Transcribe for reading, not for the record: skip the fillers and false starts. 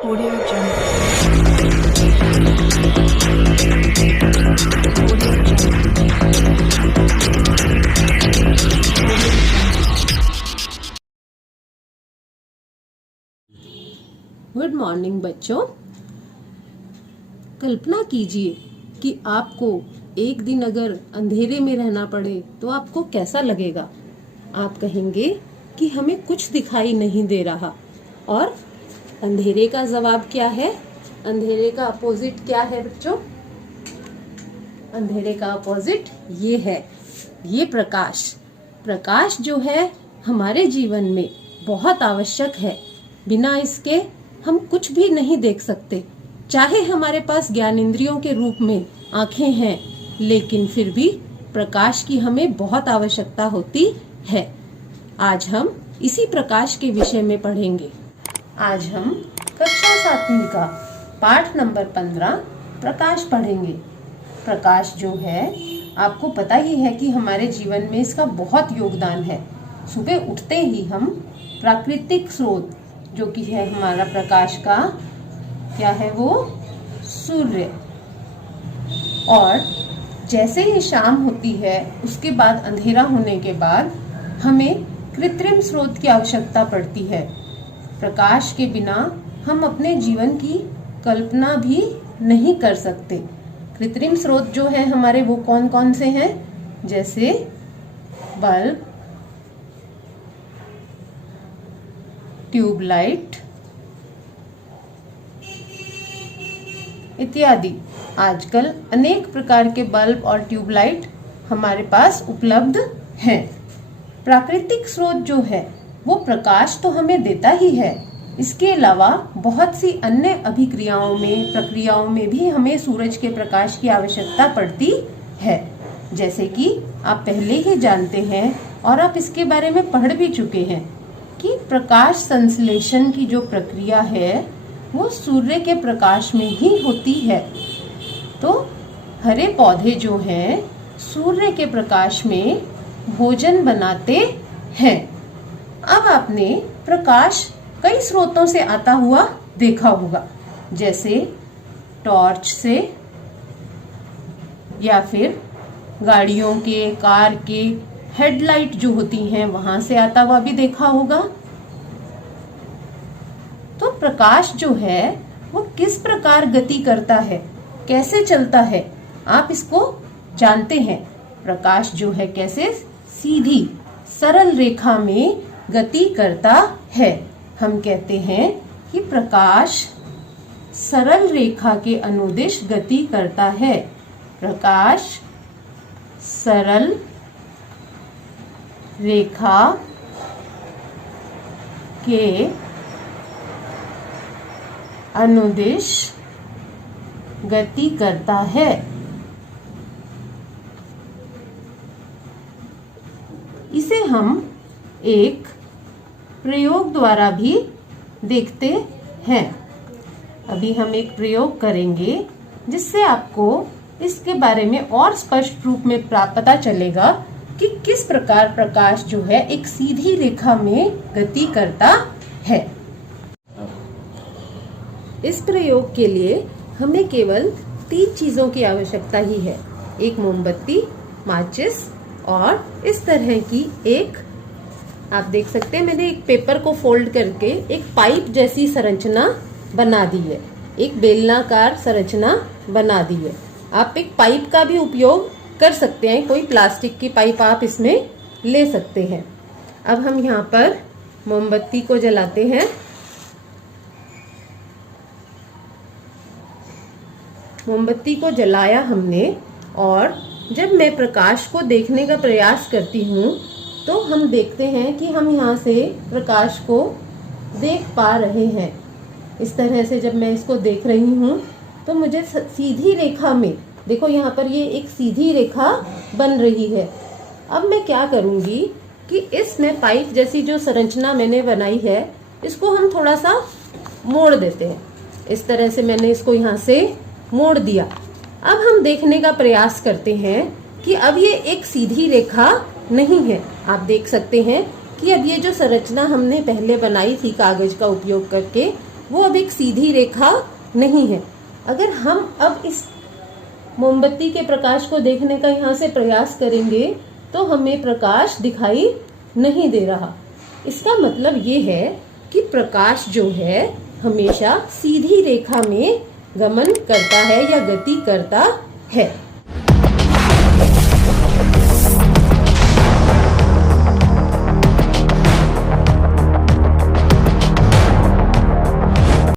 Audio Jungle. Audio Jungle. Good morning बच्चों। कल्पना कीजिए कि आपको एक दिन अगर अंधेरे में रहना पड़े तो आपको कैसा लगेगा। आप कहेंगे कि हमें कुछ दिखाई नहीं दे रहा। और अंधेरे का जवाब क्या है? अंधेरे का अपोजिट क्या है बच्चों? अंधेरे का अपोजिट ये है, ये प्रकाश। प्रकाश जो है हमारे जीवन में बहुत आवश्यक है। बिना इसके हम कुछ भी नहीं देख सकते। चाहे हमारे पास ज्ञानेंद्रियों के रूप में आंखें हैं, लेकिन फिर भी प्रकाश की हमें बहुत आवश्यकता होती है। आज हम इसी प्रकाश के विषय में पढ़ेंगे। आज हम कक्षा 7वीं का पाठ नंबर 15 प्रकाश पढ़ेंगे। प्रकाश जो है आपको पता ही है कि हमारे जीवन में इसका बहुत योगदान है। सुबह उठते ही हम प्राकृतिक स्रोत जो कि है हमारा प्रकाश का क्या है, वो सूर्य। और जैसे ही शाम होती है उसके बाद अंधेरा होने के बाद हमें कृत्रिम स्रोत की आवश्यकता पड़ती है। प्रकाश के बिना हम अपने जीवन की कल्पना भी नहीं कर सकते। कृत्रिम स्रोत जो है हमारे वो कौन कौन से हैं? जैसे बल्ब, ट्यूबलाइट इत्यादि। आजकल अनेक प्रकार के बल्ब और ट्यूबलाइट हमारे पास उपलब्ध हैं। प्राकृतिक स्रोत जो है वो प्रकाश तो हमें देता ही है, इसके अलावा बहुत सी अन्य अभिक्रियाओं में, प्रक्रियाओं में भी हमें सूरज के प्रकाश की आवश्यकता पड़ती है। जैसे कि आप पहले ही जानते हैं और आप इसके बारे में पढ़ भी चुके हैं कि प्रकाश संश्लेषण की जो प्रक्रिया है वो सूर्य के प्रकाश में ही होती है। तो हरे पौधे जो हैं सूर्य के प्रकाश में भोजन बनाते हैं। अब आपने प्रकाश कई स्रोतों से आता हुआ देखा होगा, जैसे टॉर्च से, या फिर गाड़ियों के, कार के हेडलाइट जो होती हैं वहां से आता हुआ भी देखा होगा। तो प्रकाश जो है वो किस प्रकार गति करता है, कैसे चलता है, आप इसको जानते हैं। प्रकाश जो है कैसे सीधी सरल रेखा में गति करता है। हम कहते हैं कि प्रकाश सरल रेखा के अनुदिश गति करता है। प्रकाश सरल रेखा के अनुदिश गति करता है। इसे हम एक प्रयोग द्वारा भी देखते हैं। अभी हम एक प्रयोग करेंगे जिससे आपको इसके बारे में और स्पष्ट रूप में पता चलेगा कि किस प्रकार प्रकाश जो है एक सीधी रेखा में गति करता है। इस प्रयोग के लिए हमें केवल 3 चीजों की आवश्यकता ही है। एक मोमबत्ती, माचिस और इस तरह की एक, आप देख सकते हैं मैंने एक पेपर को फोल्ड करके एक पाइप जैसी संरचना बना दी है, एक बेलनाकार संरचना बना दी है। आप एक पाइप का भी उपयोग कर सकते हैं, कोई प्लास्टिक की पाइप आप इसमें ले सकते हैं। अब हम यहाँ पर मोमबत्ती को जलाते हैं। मोमबत्ती को जलाया हमने, और जब मैं प्रकाश को देखने का प्रयास करती हूँ तो हम देखते हैं कि हम यहाँ से प्रकाश को देख पा रहे हैं। इस तरह से जब मैं इसको देख रही हूँ तो मुझे सीधी रेखा में, देखो यहाँ पर ये एक सीधी रेखा बन रही है। अब मैं क्या करूँगी कि इसमें पाइप जैसी जो संरचना मैंने बनाई है इसको हम थोड़ा सा मोड़ देते हैं। इस तरह से मैंने इसको यहाँ से मोड़ दिया। अब हम देखने का प्रयास करते हैं कि अब ये एक सीधी रेखा नहीं है। आप देख सकते हैं कि अब ये जो संरचना हमने पहले बनाई थी कागज का उपयोग करके, वो अब एक सीधी रेखा नहीं है। अगर हम अब इस मोमबत्ती के प्रकाश को देखने का यहाँ से प्रयास करेंगे तो हमें प्रकाश दिखाई नहीं दे रहा। इसका मतलब ये है कि प्रकाश जो है हमेशा सीधी रेखा में गमन करता है या गति करता है।